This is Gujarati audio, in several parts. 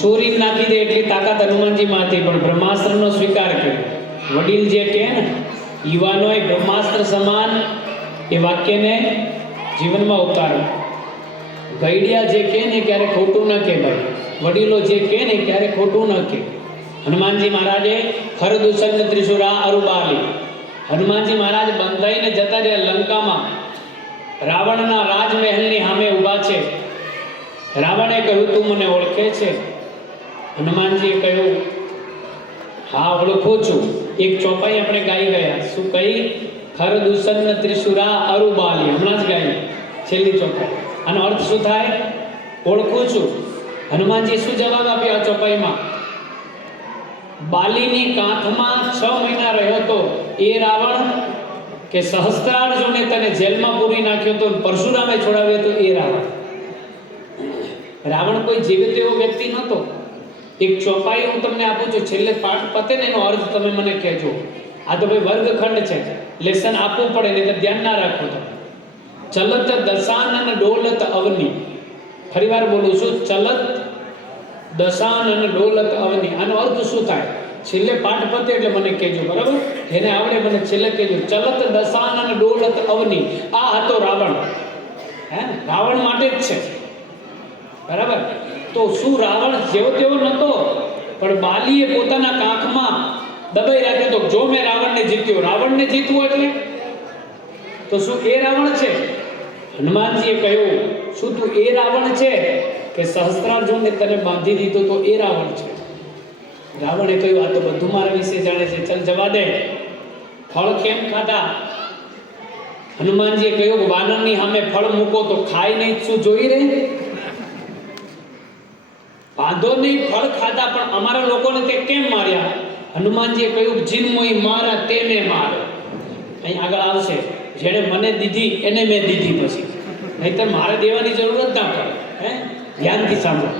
છોરી નાખી દે એટલી તાકાત હનુમાનજીમાં હતી, પણ બ્રહ્માસ્ત્રનો સ્વીકાર કર્યો. વડીલ જે કહે ને, યુવાનોએ બ્રહ્માસ્ત્ર સમાન એ વાક્યને જીવનમાં ઉતારો. ગઈડિયા જે કહે ને ક્યારે ખોટું ન કહે ભાઈ, વડીલો જે કહે ને ક્યારે ખોટું ન કહે. હનુમાનજી મહારાજે ખરદૂષણ ત્રિશુરા અરુબાલી, હનુમાનજી મહારાજ બંધાઈને જતા રહ્યા લંકામાં. રાવણના રાજમહેલની સામે ઊભા છે. રાવણે કહ્યું, તું મને ઓળખે છે? હનુમાનજીએ કહ્યું, હા ઓળખું છું. એક ચોપાઈ આપણે ગાઈ ગયા. શું કહી? ખરદૂષણ ત્રિશુરા અરુબાલી, હમણાં જ ગાઈ છેલ્લી ચોપાઈ. આનો અર્થ શું થાય? ઓળખું છું. હનુમાનજી શું જવાબ આપ્યો આ ચોપાઈમાં? બાલીની કાંખમાં 6 મહિના રહ્યો તો એ રાવણ, કે સહસ્ત્રાર્જુને તને જેલમાં પૂરી નાખ્યો તો પરશુરામે છોડાવ્યો તો એ રાવણ. રાવણ કોઈ જીવિત એવો વ્યક્તિ નહોતો. એક ચોપાઈ હું તમને આપું છું, છેલ્લે પાઠ પતે ને એનો અર્થ તમે મને કહેજો. આ તો ભાઈ વર્ગખંડ છે, લેસન આપવું પડે ને તો ધ્યાન ના રાખો તમે. ચલત દશાનન ડોલત અવની, ફરી વાર બોલું છું, ચલત દશાનન ડોલત અવની. આનો અર્થ શું થાય? છેલ્લે પાઠ પતે એટલે મને કહેજો, બરાબર? એને આવડે મને છેલ્લે કહેજો. ચલત દશાનન ડોલત અવની, આ હતો રાવણ. હે, રાવણ માટે જ છે, બરાબર? તો શું રાવણ જેવો તેવો નહોતો, પણ બાલીએ પોતાના કાંખમાં દબાઈ રાખ્યો તો, જો મેં રાવણને જીત્યો. રાવણને જીતવું એટલે તો શું એ રાવણ છે? હનુમાનજીએ કહ્યું, શું તું એ રાવણ છે કે સહસ્ત્રાર્જુનને તને બાંધી દીધો તો એ રાવણ છે? રાવણે કહ્યું, આ તો બધું મારા વિશે જાણે છે, ચાલ જવા દે. ફળ કેમ ખાધા? હનુમાનજીએ કહ્યું, વાનરની સામે ફળ મૂકો તો ખાય નહીં, શું જોઈ રહે? વાંધો નહીં, ફળ ખાધા, પણ અમારા લોકોને તે કેમ માર્યા? હનુમાનજીએ કહ્યું, જીન મોઈ મારા તેને માર. અહીં આગળ આવશે, જેણે મને દીધી એને મેં દીધી, પછી નહીતર મારે દેવાની જરૂરત ના પડે. હે, ધ્યાનથી સાંભળો.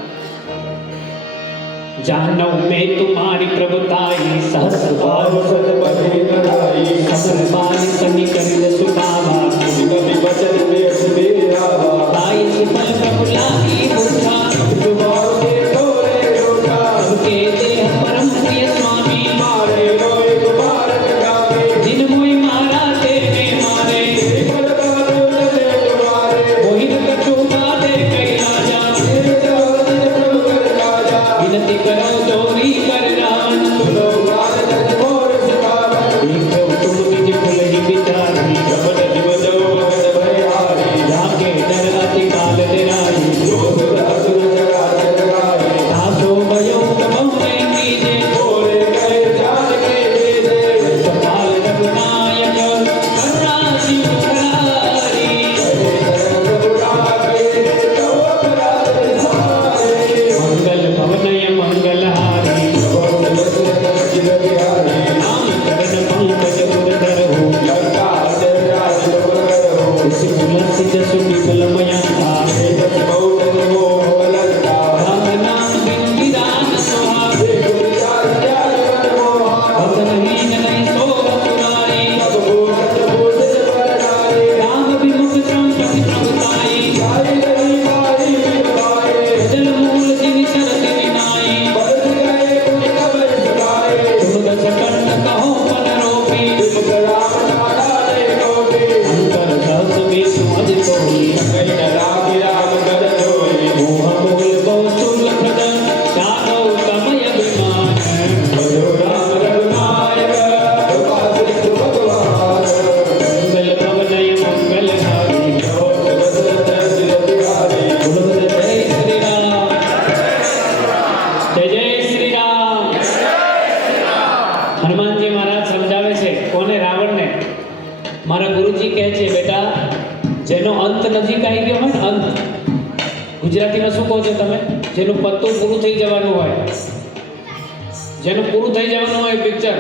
જાનવ મેં તુમારી પ્રભુતાઈ, સહસ્રબાર સદપતિ નરાઈ, સહસ્રબાર સની કરી સુતાવા, કભી વચન મે સુબેરા, તાઈ સિપલ પ્રભુ લાગી મૂર્છા, જુવાઓ કે તોરે રોટા, કે દેહ પરમ પ્રિય સ્વામી, મારે રો એક ભારત ગાવે, જીન મોઈ મારા તેને મારે, પરગાનો ચલે દ્વારે, મોહિત કછુતા દે કઈ રાજા, પ્રભુ કર રાજા, વિનતી કરો ચોરી કર રાવણ, સુનો ગાન જગ મોર સુકાવન, દેખો तुम निज फुल ही बिचारी, जबन जीव जो भगत भयारी, जाके डर अति काल तेराई, जोग असुर जगा जगाई, दासो भयो तमोने कीजे, बोले गए जान के भेजे, सपाल रघुनायक करुणा शिव मुरारी, प्रभु राम के तो अपराध विधारे, मंगल भवनय मंगलहारी, नाम करण पंकज उदर हो, लंका जयराज लोक हो, तुलसी जसु विपुल मयंका, वेद बहुत हो लंका, राम नाम बिन विरान सुहाए, गुरचार जाय मन मोहा, भजन हीन नहीं सो बसुराई, सब भूषण भूषित बरनाई, राम विमुख संपत्ति प्रभुताई, जाय रही मारी विभाए, जल मूल जिन शरति विनाई, बरस गए कोई कबर सुनाए, तुम दस कंठ कहो पन रोपी, विमुख राम नारा दे गोपी, अंतर दस बीस मज कोई, कई राम राम कर जोई, मोह मूल बहु लखन, चारो तमय विमान, भजो राम रघुनायक, कृपा सिंधु भगवान, मंगल भवनय मंगलहारी, जोत दशरथ सिर बिहारी, बोलो जय श्री राम, जय जय श्री राम। હનુમાનજી મહારાજ સમજાવે છે કોને? રાવણને. મારા ગુરુજી કહે છે, બેટા જેનો અંત નજીક આવી ગયો હોય ને, અંત ગુજરાતીમાં શું કહો છો તમે? જેનું પત્તું પૂરું થઈ જવાનું હોય, જેનું પૂરું થઈ જવાનું હોય પિક્ચર,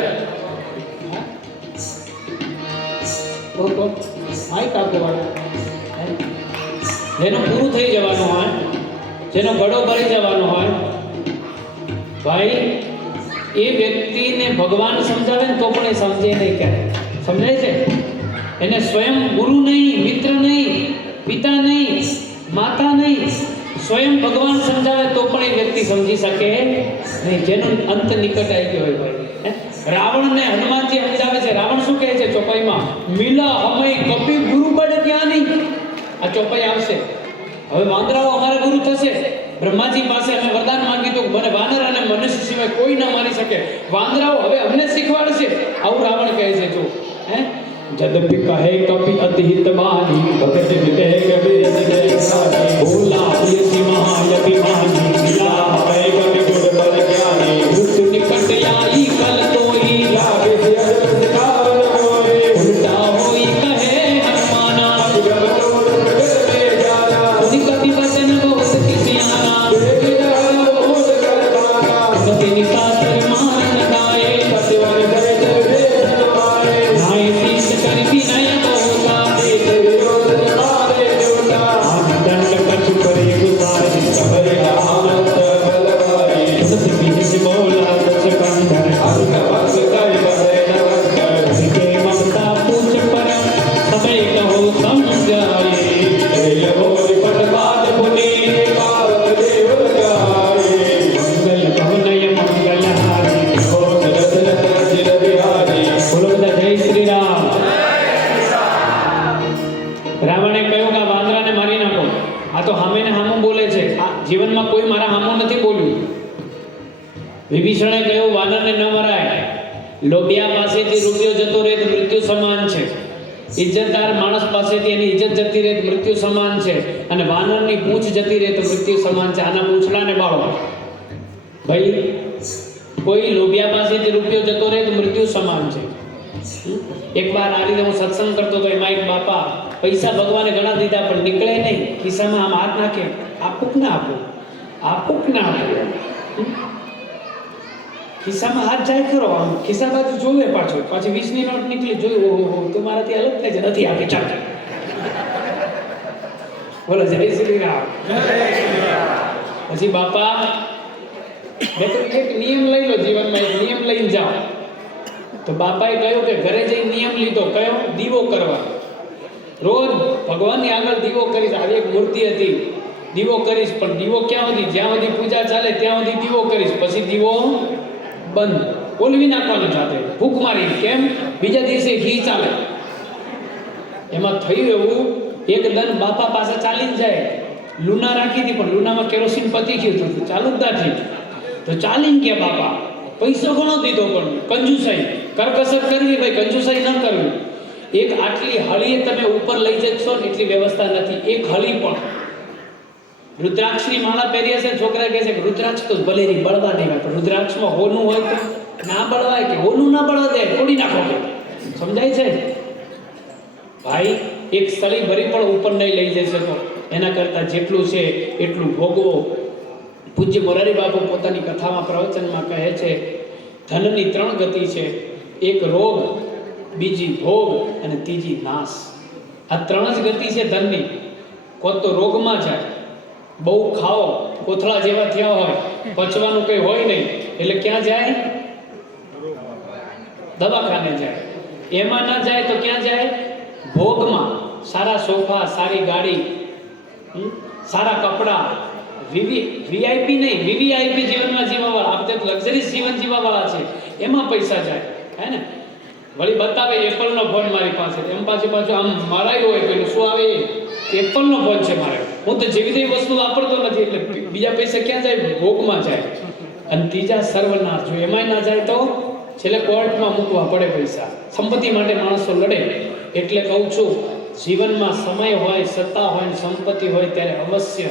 જેનું પૂરું થઈ જવાનું હોય, જેનો ગળો ભરી જવાનો હોય, ભાઈ એ વ્યક્તિને ભગવાન સમજાવે ને તો પણ એ સમજે નહીં. ક્યારે સમજાય છે? એને સ્વયં ગુરુ નહીં, મિત્ર નહીં, પિતા નહીં, માતા નહીં, સ્વયં ભગવાન સમજાવે તો પણ એ વ્યક્તિ સમજી શકે નહીં, જેનો અંત નિકટ આવી ગયો હોય ભાઈ. રાવણને હનુમાનજી સમજાવે છે. રાવણ શું કહે છે ચોપાઈમાં? મિલા હમઈ કપી ગુરુ બળ જ્ઞાની. આ ચોપાઈ આવશે. હવે વાંદરાઓ અમારા ગુરુ થશે. બ્રહ્માજી પાસે અમે વરદાન માંગ્યું તો મને વાનર અને મનુષ્ય સિવાય કોઈ ના મારી શકે. વાંદરાઓ હવે અમને શીખવાડશે. આવું રાવણ કહે છે. જો જદપિ કહે કપિ અતિ હિતમાની ભગત વિદેહ કબીર વિદેહ ભોલા યતિ મહાયતિ માની મિલા હમઈ કપી ગુરુ બળ જ્ઞાની મૃત્યુ નિકટ આઈ કલ તોઈ લાગે સે અજબ કાવલ કોઈ ઉલ્ટા હોઈ કહે હનુમાના જગત તોડ જગત में जाना उन्हीं कभी वचन बहुत किसियाना बेबिना बहुत करताना कभी निकातर मान गाए सत्यवान करे चले चलवाए नाय शीश कर विनय होता देश विरोध मारे जोता दंड कछु करे गुजारी सबरे आनंद बलवारी सत्य बिहिस बोला सच कंधर अंग भक्त कर बरे नरकर के ममता पूछ परम समय कहो समझाए जय बोल पटवाद पुनि पावक देव गाए मंगल भवनय मंगल हारी हो दशरथ चिर बिहारी बोलो जय श्री राम. રાવણે કહ્યું કે વાંદરાને મારી નાખો. આ તો હામે ને હામું બોલે છે. આ જીવનમાં કોઈ મારા હામું નથી બોલ્યું. વિભીષણે કહ્યું વાનરને ન મરાય. લોભિયા પાસેથી રૂપિયો જતો રહે તો મૃત્યુ સમાન છે. ઇજ્જતદાર માણસ પાસેથી એની ઇજ્જત જતી રહે તો મૃત્યુ સમાન છે. અને વાનરની પૂંછ જતી રહે તો મૃત્યુ સમાન છે. આના પૂંછડાને બાળો ભાઈ. કોઈ લોભિયા પાસેથી રૂપિયો જતો રહે તો મૃત્યુ સમાન છે. એક વાર આ રીતે હું સત્સંગ કરતો તો એમાં એક બાપા પૈસા ભગવાને ઘણા દીધા પણ નીકળે નહીં. ખિસ્સામાં આમ હાથ નાખે, આપુક ના આપો, આપુક ના આપો. ખિસ્સામાં હાથ જાય ખરો, આમ ખિસ્સા બાજુ જોવે પાછી 20ની નોટ નીકળી, જોયું ઓહો તો મારાથી અલગ થાય છે, નથી આપી ચાલ. બોલો જય શ્રી રામ. પછી બાપા મેં તો એક નિયમ લઈ લો જીવનમાં, એક નિયમ લઈને જાઓ. તો બાપાએ કહ્યું કે ઘરે જઈ નિયમ લીધો. કયો? દીવો કરવા. રોજ ભગવાનની આગળ દીવો કરીશ. આવી એક મૂર્તિ હતી, દીવો કરીશ. પણ દીવો ક્યાં સુધી? જ્યાં સુધી પૂજા ચાલે ત્યાં સુધી દીવો કરીશ. પછી દીવો બંધ, ઓલવી નાખવાનો સાથે ફૂંક મારી. કેમ? બીજા દિવસે ઘી ચાલે. એમાં થયું એવું, એક દન બાપા પાસે ચાલીને જાય. લૂના રાખી હતી પણ લૂનામાં કેરોસીન પતી ગયું હતું, ચાલુ જ ના થયું. તો ચાલીને કે બાપા પૈસો ઘણો દીધો પણ કંજુસાઈ, કરકસર કરવી ભાઈ, કંજુસાઈ ન કરવી. એક આટલી હળી તમે ઉપર લઈ જશો ને એટલી વ્યવસ્થા નથી. એક હળી પણ રુદ્રાક્ષની માળા પહેરી હશે. છોકરા કહે છે કે રુદ્રાક્ષ તો ભલેરી બળવા નહીં હોય, પણ રુદ્રાક્ષમાં હોનું હોય તો ના બળવાય કે હોનું ના બળવા દે, તોડી નાખો કે. સમજાય છે ભાઈ? એક સ્થળી ભરી પણ ઉપર નહીં લઈ જઈ શકો. એના કરતાં જેટલું છે એટલું ભોગવો. પૂજ્ય મોરારી બાપુ પોતાની કથામાં પ્રવચનમાં કહે છે ધનની 3 ગતિ છે. એક રોગ, બીજી ભોગ અને ત્રીજી નાશ. આ 3 જ ગતિ છે ધનની. કોઈ તો રોગમાં જાય, બહુ ખાઓ, કોથળા જેવા થયા હોય, પચવાનું કંઈ હોય નહીં, એટલે ક્યાં જાય? દવાખાને જાય. એમાં ના જાય તો ક્યાં જાય? ભોગમાં. સારા સોફા, સારી ગાડી, સારા કપડા, વીઆઈપી નહીં, વીવીઆઈપી જીવનમાં જીવવાવાળા. આપણે તો લક્ઝરીસ જીવન જીવવાવાળા છે, એમાં પૈસા જાય. હે ને? વળી બતાવે એપલનો ફોન મારી પાસે, એમ પાછું આમ મારાયું હોય પેલું શું આવે, એપલનો ફોન છે મારે. હું તો જેવી તેવી વસ્તુ વાપરતો નથી, એટલે બીજા પૈસા ક્યાં જાય? ભોગમાં જાય. અને ત્રીજા સર્વનાશ. જો એમાંય ના જાય તો છેલ્લે કોર્ટમાં મૂકવા પડે પૈસા. સંપત્તિ માટે માણસો લડે. એટલે કહું છું, જીવનમાં સમય હોય, સત્તા હોય, સંપત્તિ હોય ત્યારે અવશ્ય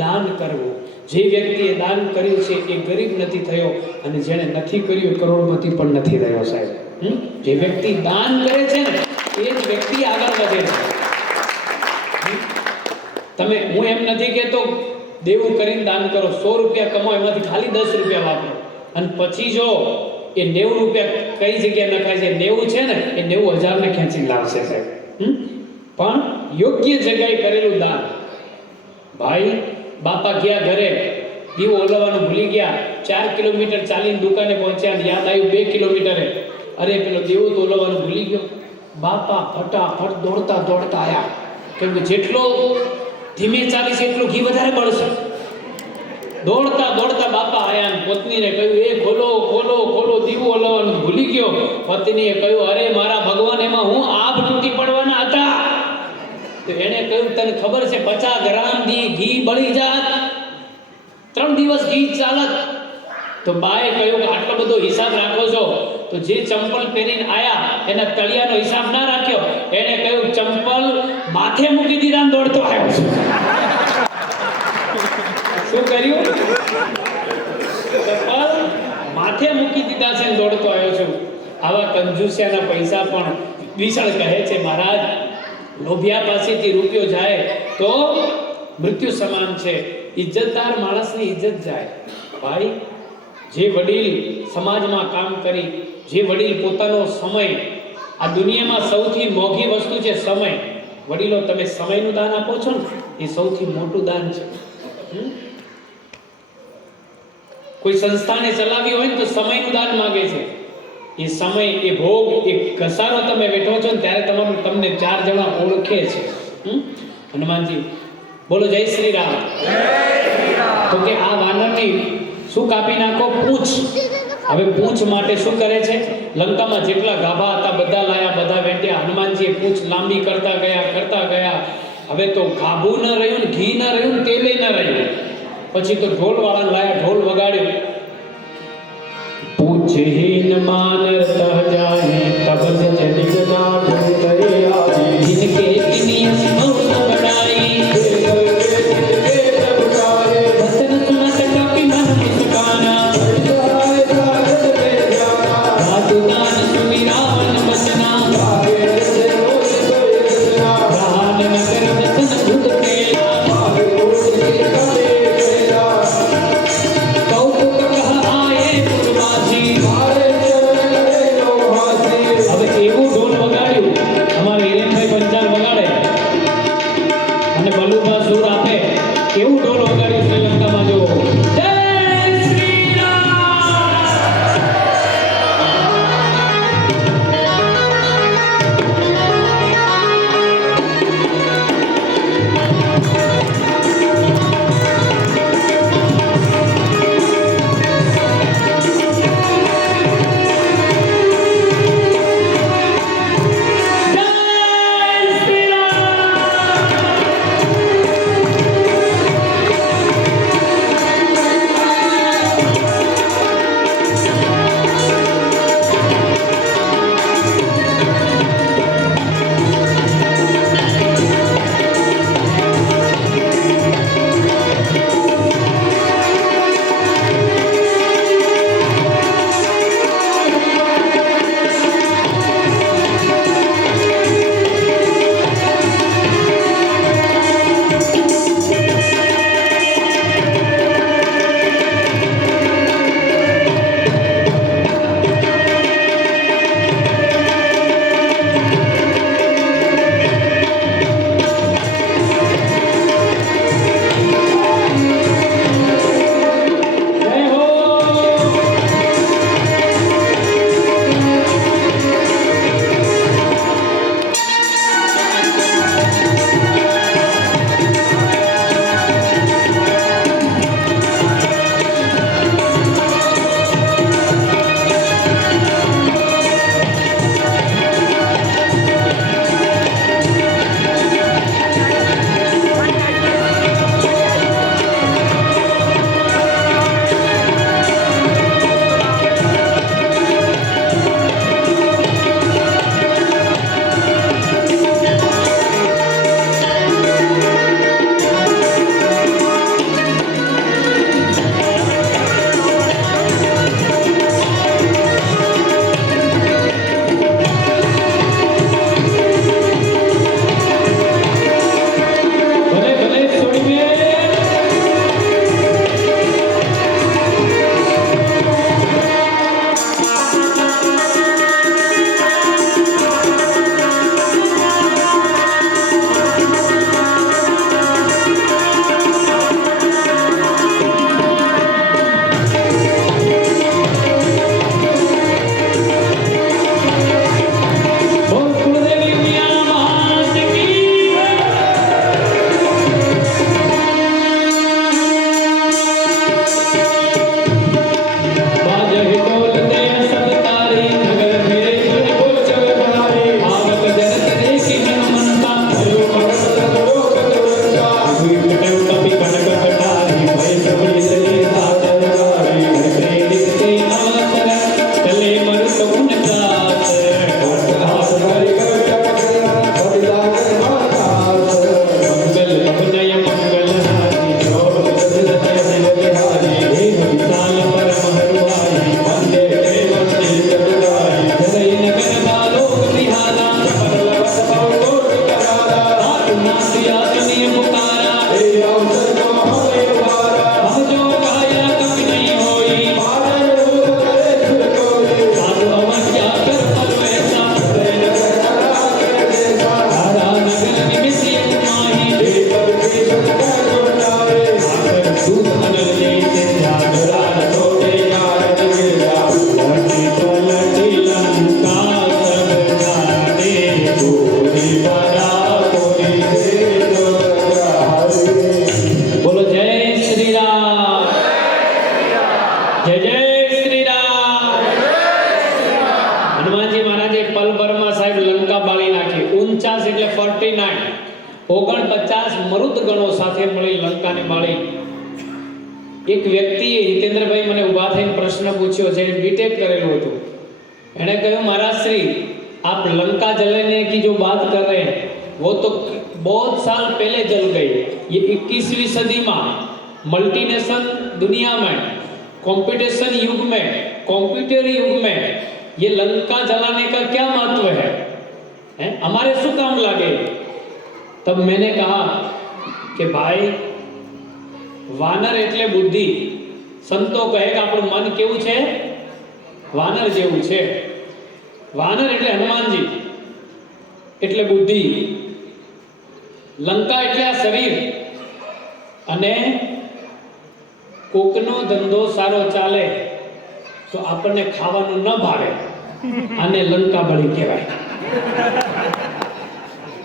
દાન કરવું. જે વ્યક્તિએ દાન કર્યું છે એ ગરીબ નથી થયો, અને જેણે નથી કર્યું કરોડપતિ પણ નથી થયો સાહેબ. જે વ્યક્તિ દાન કરે છે ને એ જ વ્યક્તિ આગળ વધે છે. તમે, હું એમ નથી કહેતો દેવું કરીને દાન કરો. 100 રૂપિયા કમાઓ, એમાંથી ખાલી 10 રૂપિયા વાપરો, અને પછી જો એ 90 રૂપિયા કઈ જગ્યાએ નખાય છે, 90 છે ને એ 90,000 ને ખેંચી લાવશે સાહેબ. પણ યોગ્ય જગ્યાએ કરેલું દાન. ભાઈ બાપા ગયા ઘરે, દીવો ઓલવવાનું ભૂલી ગયા. 4 કિલોમીટર ચાલીને દુકાને પહોંચ્યા, યાદ આવ્યું 2 કિલોમીટરે, અરે પેલો દીવો તો ઓલવવાનું ભૂલી ગયો. બાપા ફટાફટ દોડતા દોડતા આવ્યા, કેમ કે જેટલો ધીમે ચાલીશ એટલું ઘી વધારે બળશે. દોડતા દોડતા બાપા આયા ને પત્નીને કહ્યું, એ ખોલો ખોલો ખોલો, દીવો લો. અને ભૂલી ગયો. પત્નીએ કહ્યું, અરે મારા ભગવાન, એમાં હું આભ તૂટી પડવાના હતા. તો એને કહ્યું, તને ખબર છે 50 ગ્રામ ઘી બળી જાત, 3 દિવસ ઘી ચાલત. તો બાએ કહ્યું કે આટલો બધો હિસાબ રાખો છો, તો જે ચંપલ પહેરીને આયા એના તળિયાનો હિસાબ ના રાખ્યો. એને કહ્યું, ચંપલ માથે મૂકી દીધા ને દોડતો આવ્યો છું. શું કર્યું? ચંપલ માથે મૂકી દીધા છે ને દોડતો આવ્યો છું. આવા કંજુસિયાના પૈસા પણ વિશાળ કહે છે, મહારાજ લોભિયા પાસેથી રૂપિયો જાય તો મૃત્યુ સમાન છે. ઇજ્જતદાર માણસની ઇજ્જત જાય. ભાઈ, જે વડીલ સમાજમાં કામ કરી, જે વડીલ પોતાનો સમય, આ દુનિયામાં સૌથી મોંઘી વસ્તુ છે સમય. વડીલો, તમે સમયનું દાન આપો છો ને, એ સૌથી મોટું દાન છે. કોઈ સંસ્થાને ચલાવી હોય ને તો સમયનું દાન માંગે છે. એ સમય, એ ભોગ, એ ઘસારો તમે બેઠો છો ને ત્યારે તમને 4 જણા ઓળખે છે. હનુમાનજી બોલો, જય શ્રી રામ. તો કે આ વાનરની શું કાપી નાખો? પૂંછ. હવે પૂંછ માટે શું કરે છે? લંકામાં જેટલા ગાભા હતા બધા લાયા, બધા વેટ્યા. હનુમાનજીએ પૂંછ લાંબી કરતા ગયા. હવે તો ગાભું ન રહ્યું, ઘી ન રહ્યું, તેલે ન રહ્યું. પછી તો ઢોલ વાળા લાયા, ઢોલ વગાડ્યો. પૂછહીન માન તહ જાને તબ જનિક ના ઢૂંઢે આજી जिनके किनिय समो बड़ाई वचन सुनत कपि मन मुस्काना साधु गान सुमिरावन बचना रान नगर दसन बुध केला कौ જય જય શ્રી રામ. હનુમાનજી મહારાજે પલભરમાં સાહેબ લંકા બાળી નાખી. 49 એટલે 49, 49 મરુદ ગણો સાથે મળી લંકાને બાળી. એક વ્યક્તિએ હિતેન્દ્રભાઈ મને ઊભા થઈને પ્રશ્ન પૂછ્યો છે, બીટેક કરેલું હતું. એણે કહ્યું, મહારાજ શ્રી आप लंका जलने की जो बात कर रहे हैं वो तो बहुत साल पहले जल गई. ये 21वीं सदी में मल्टीनेशनल दुनिया में कंपटीशन युग में कंप्यूटर युग में ये लंका जलाने का क्या महत्व है? हमारे शू काम लागे? तब मैंने कहा कि भाई वानर એટલે બુદ્ધિ. સંતો કહે કે આપણું મન કેવું છે? વાનર જેવું છે. વાનર એટલે હનુમાનજી એટલે બુદ્ધિ, લંકા એટલે આ શરીર. અને કોકનો ધંધો સારો ચાલે તો આપણને ખાવાનું ન ભાવે, આને લંકા બળી કહેવાય.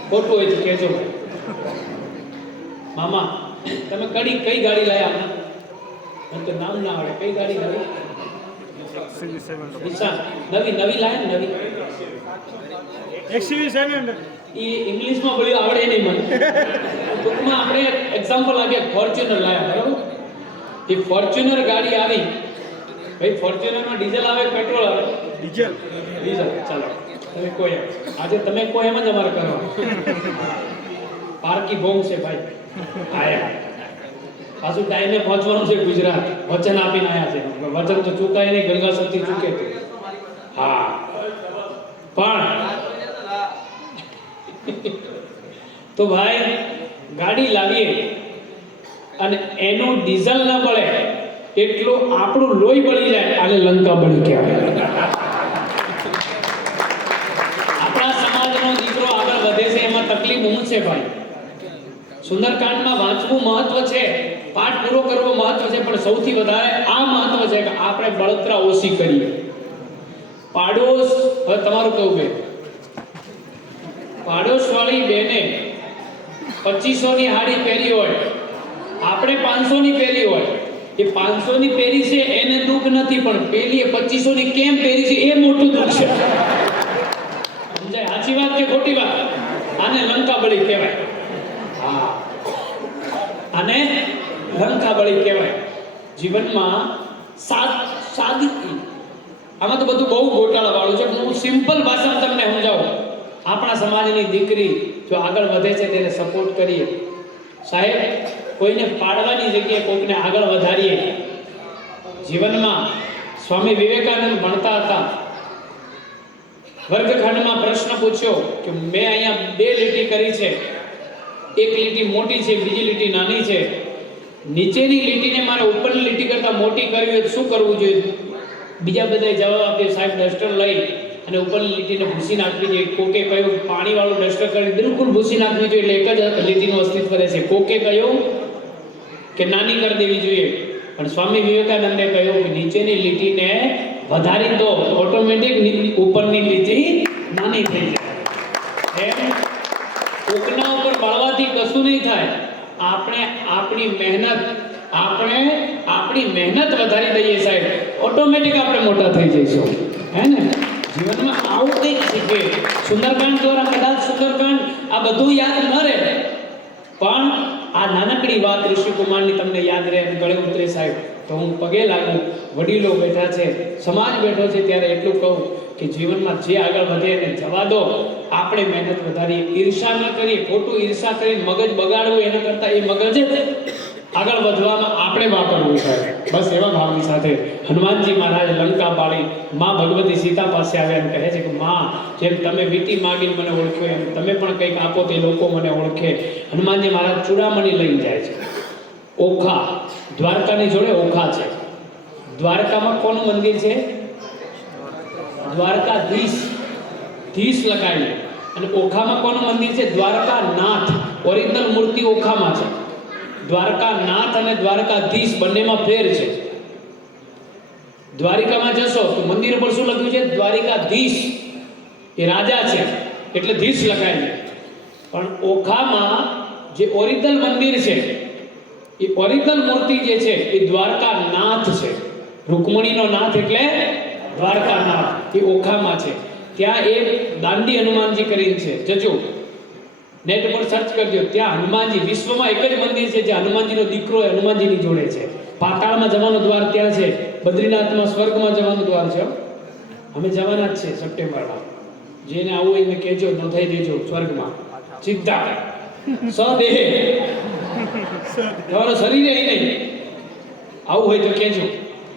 ખોટું હોય તો કહેજો. મામા તમે કઈ ગાડી લાયા? મને તો નામ ના આવડે. કઈ ગાડી લાવી? નવી લાયા ને? નવી XUV700. એ ઇંગ્લિશમાં બોલ્યું આવડે નહીં મને. ટૂંકમાં આપણે એક્ઝામ્પલ આપીએ, ફોર્ચ્યુનર લાયા, બરાબર? એ ફોર્ચ્યુનર ગાડી આવી. ભાઈ ફોર્ચ્યુનરમાં ડીઝલ આવે પેટ્રોલ આવે? ડીઝલ. ચાલો તમે કોઈ આજે તમે કોઈ એમ જ અમારે કરવા. પાર્કી બોમ્બ છે ભાઈ. આયા પાછું ટાઈમે પહોંચવાનું છે ગુજરાત. વચન આપીને આયા છે. વચન તો ચૂકાય નહીં, ગંગા સતી ચૂકે છે. હા પણ તો ભાઈ ગાડી લાવીએ અને એનું ડીઝલ ન બળે એટલું આપણું લોહી બળી જાય, આને લંકા બળી કહેવાય. આપણા સમાજનો દીકરો આગળ વધે છે એમાં તકલીફ હું છે ભાઈ. સુંદરકાંડમાં વાંચવું મહત્વ છે, પાઠ પૂરો કરવો મહત્વ છે, પણ સૌથી વધારે આ મહત્વ છે કે આપણે બળતરા ઓછી કરીએ. પાડોશ, હવે તમારું કેવું બેન? પાડોશ વાળી બેને 2500 ની હાડી પહેરી હોય, આપણે 500 ની પહેરી હોય. એ 500 ની પહેરી છે એને દુઃખ નથી, પણ પેલી 2500 ની કેમ પહેરી છે એ મોટું દુઃખ છે. સમજાય? સાચી વાત કે ખોટી વાત? આને લંકા બળી કહેવાય. હા, આને લંકા બળી કહેવાય. જીવનમાં સાદગી. આમાં તો બધું બહુ ગોટાળા વાળું છે, પણ હું સિમ્પલ ભાષામાં તમને સમજાવું. આપણા સમાજની દીકરી જો આગળ વધે છે તેને સપોર્ટ કરીએ. સાહેબ, કોઈને પાડવાની જગ્યાએ કોઈને આગળ વધારીએ. જીવનમાં સ્વામી વિવેકાનંદ ભણતા હતા. વર્ગખંડમાં પ્રશ્ન પૂછ્યો કે મેં અહીંયા 2 લીટી કરી છે, એક લીટી મોટી છે, બીજી લીટી નાની છે. નીચેની લીટીને મારે ઉપરની લીટી કરતાં મોટી કરવી હોય શું કરવું જોઈએ? બીજા બધાએ જવાબ આપ્યો, સાહેબ ડસ્ટર લઈ અને ઉપરની લીટીને ભૂસી નાખવી જોઈએ. કોકે કહ્યું પાણીવાળું ડસ્ટર કરી બિલકુલ ભૂસી નાખવી જોઈએ એટલે એક જ લીટીનું અસ્તિત્વ રહેશે. કોકે કહ્યું કે નાની કરી દેવી જોઈએ. પણ સ્વામી વિવેકાનંદે કહ્યું કે નીચેની લીટીને વધારી દો, ઓટોમેટિક ઉપરની લીટી નાની થઈ જાય. એમ કોકના ઉપર બળવાથી કશું નહીં થાય. આપણે આપણી મહેનત વધારી દઈએ સાહેબ, ઓટોમેટિક આપણે મોટા થઈ જઈશું. હે ને? જીવનમાં આવું કંઈક શીખે. સુંદરકાંડ દ્વારા કદાચ સુંદરકાંડ આ બધું યાદ ન રહે, પણ આ નાનકડી વાત ઋષિકુમારની તમને યાદ રહે, ગળે ઉતરે સાહેબ. તો હું પગે લાગું. વડીલો બેઠા છે, સમાજ બેઠો છે, ત્યારે એટલું કહું કે જીવનમાં જે આગળ વધે એને જવા દો. આપણે મહેનત વધારીએ, ઈર્ષા ન કરીએ. ખોટું ઈર્ષા કરીને મગજ બગાડવું એના કરતાં એ મગજ આગળ વધવામાં આપણે વાપરવું છે. બસ એવા ભાવની સાથે હનુમાનજી મહારાજ લંકા બાળી માં ભગવતી સીતા પાસે આવ્યા અને કહે છે કે માં, જેમ તમે વીટી માગીને મને ઓળખ્યો એમ તમે પણ કંઈક આપો તે લોકો મને ઓળખે. હનુમાનજી મહારાજ ચૂડામણી લઈને જાય છે. ઓખા, દ્વારકાની જોડે ઓખા છે. દ્વારકામાં કોનું મંદિર છે? દ્વારકાધીશ. ધીશ લગાવી. અને ઓખામાં કોનું મંદિર છે? દ્વારકાનાથ. ઓરિજિનલ મૂર્તિ ઓખામાં છે. દ્વારકાનાથ અને દ્વારકાધીશ બંનેમાં ફેર છે. દ્વારિકામાં જશો તો મંદિર પર શું લખ્યું છે? દ્વારિકાધીશ. એ રાજા છે એટલે ધીશ લખાય છે. પણ ઓખામાં જે ઓરિજિનલ મંદિર છે, એ ઓરિજિનલ મૂર્તિ જે છે એ દ્વારકાનાથ છે. રૂકમણીનો નાથ એટલે દ્વારકાનાથ, એ ઓખામાં છે. ત્યાં એક દાંડી હનુમાનજી કરીને છે, જજો નેટ પર સર્ચ કરજો. ત્યાં હનુમાનજી વિશ્વમાં એક જ મંદિર છે જે હનુમાનજીનો દીકરો હનુમાનજીની જોડે છે. પાતાળમાં જવાનું દ્વાર ત્યાં છે, બદ્રીનાથમાં સ્વર્ગમાં જવાનું દ્વાર છે. અમે જવાના જ છે સપ્ટેમ્બરમાં. જેને આવું હોય એને કહેજો, નોંધાઈ દેજો સ્વર્ગમાં સીધા સદેહ, તમારો શરીર નહીં, આવું હોય તો કહેજો.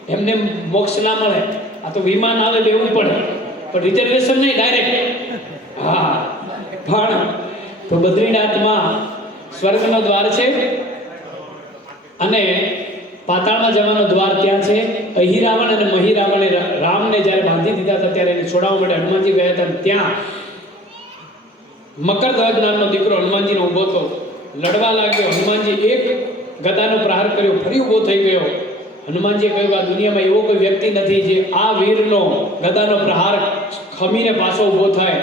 એમને મોક્ષ ના મળે, આ તો વિમાન આવે બેવું પડે, પણ રિઝર્વેશન નહીં, ડાયરેક્ટ. હા, પણ તો બદ્રીનાથમાં સ્વર્ગનો દ્વાર છે અને પાતાળમાં જવાનો દ્વાર ત્યાં છે. અહિરાવણ અને મહિરાવણે રામને જ્યારે બાંધી દીધા હતા ત્યારે એને છોડાવવા માટે હનુમાનજી ગયા હતા. ત્યાં મકરધ્વજ નામનો દીકરો હનુમાનજીનો ઊભો હતો, લડવા લાગ્યો. હનુમાનજી એક ગદાનો પ્રહાર કર્યો, ફરી ઊભો થઈ ગયો. હનુમાનજીએ કહ્યું આ દુનિયામાં એવો કોઈ વ્યક્તિ નથી જે આ વીરનો ગદાનો પ્રહાર ખમીને પાછો ઊભો થાય.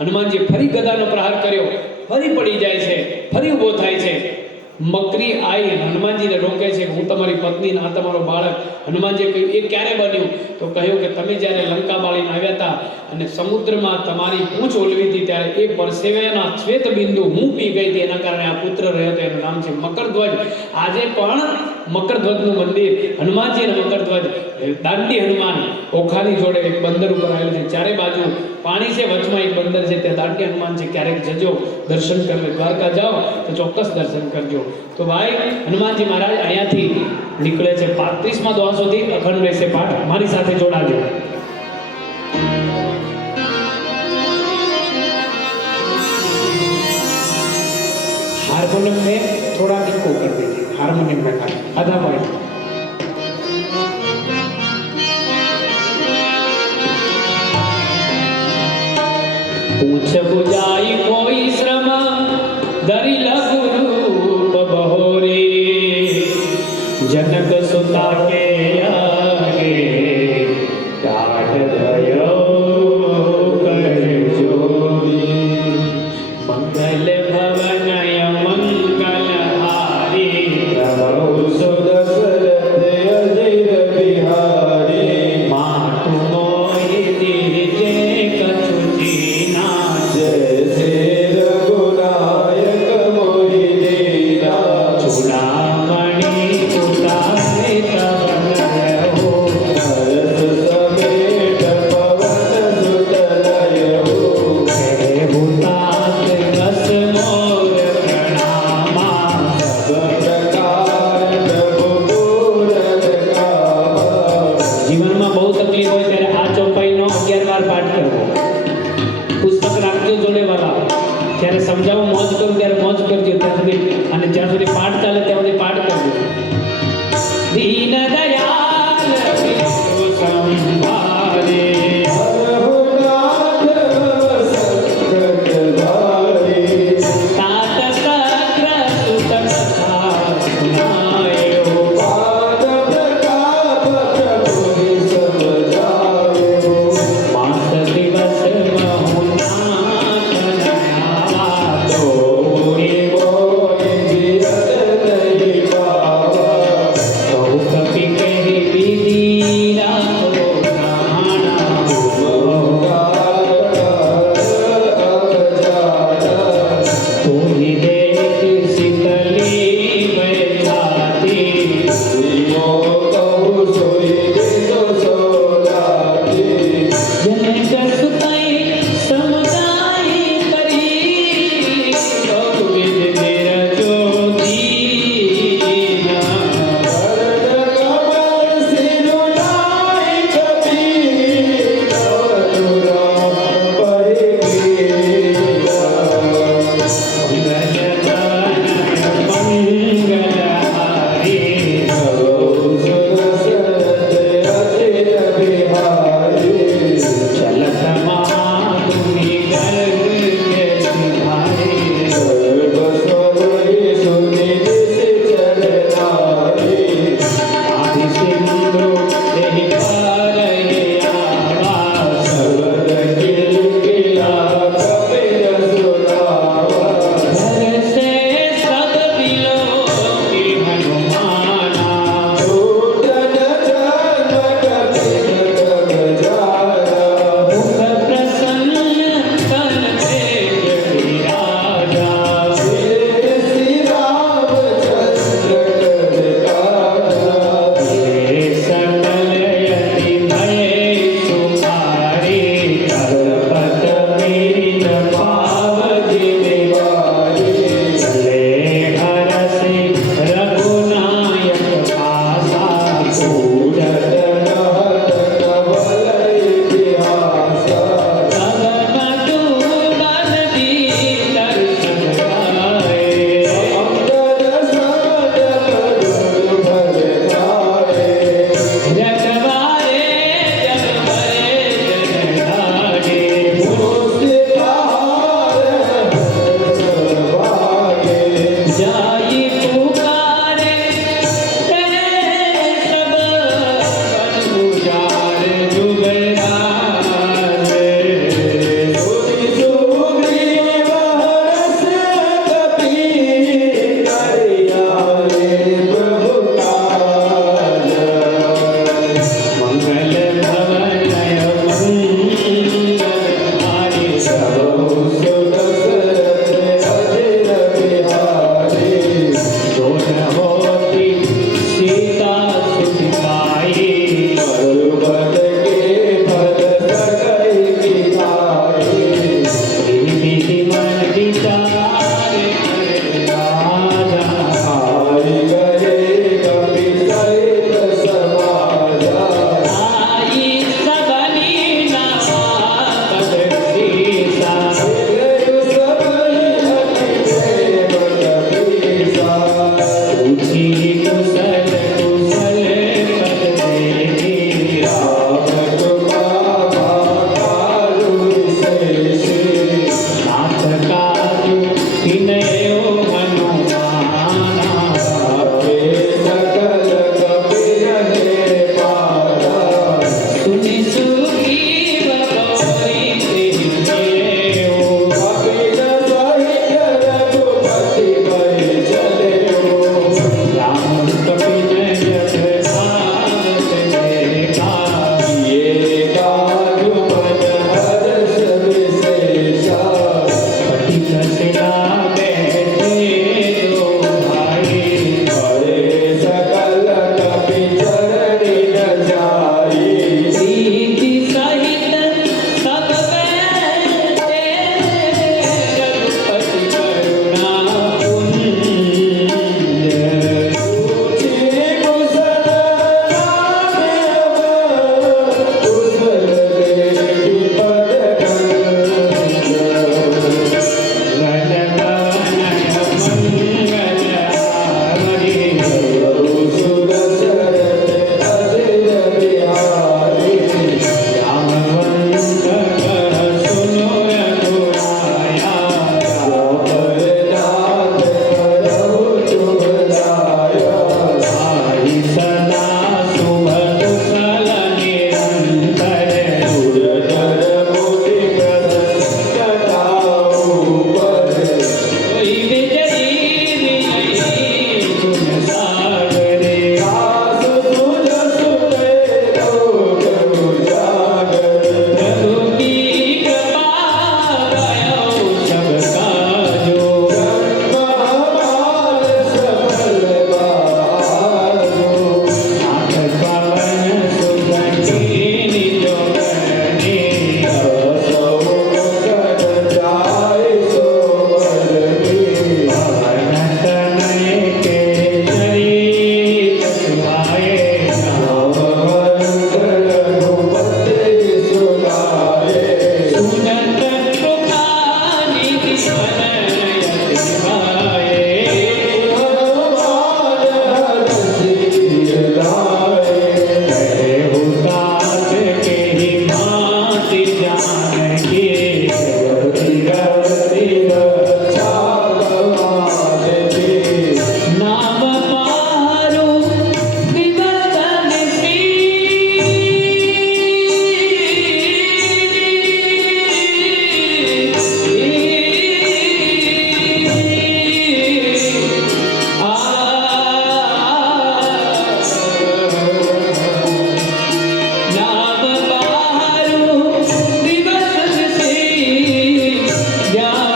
હનુમાનજી ફરી ગદાનો પ્રહાર કર્યો, ફરી પડી જાય છે, ફરી ઊભો થાય છે. મકરી આઈ હનુમાનજીને રોકે છે, હું તમારી પત્ની આ તમારો બાળક. હનુમાનજીએ કહ્યું એ ક્યારે બન્યું? તો કહ્યું કે તમે જ્યારે લંકા બાળીને આવ્યા હતા અને સમુદ્રમાં તમારી પૂંછ ઓલવી હતી ત્યારે એ પરસેવાના શ્વેત બિંદુ હું પી ગઈ હતી, એના કારણે આ પુત્ર રહ્યો હતો. એનું નામ છે મકરધ્વજ. આજે પણ મકરધ્વજનું મંદિર, હનુમાનજી અને મકરધ્વજ, દાંડી હનુમાન ઓખાની જોડે એક બંદર ઉપર આવેલું છે. ચારે બાજુ પાણી છે, વચમાં એક બંદર છે, ત્યાં દાંડી હનુમાન છે. ક્યારેક જજો દર્શન કરવા, દ્વારકા જાઓ તો ચોક્કસ દર્શન કરજો. તો ભાઈ હનુમાનજી મહારાજ અહીંયાથી નીકળે છે. 35મા દ્વાર સુધી અખંડ રહેશે પાઠ. મારી સાથે જોડાજો. हारमोनियम में थोड़ा इको कर दीजिए, हारमोनियम में आधा पॉइंट.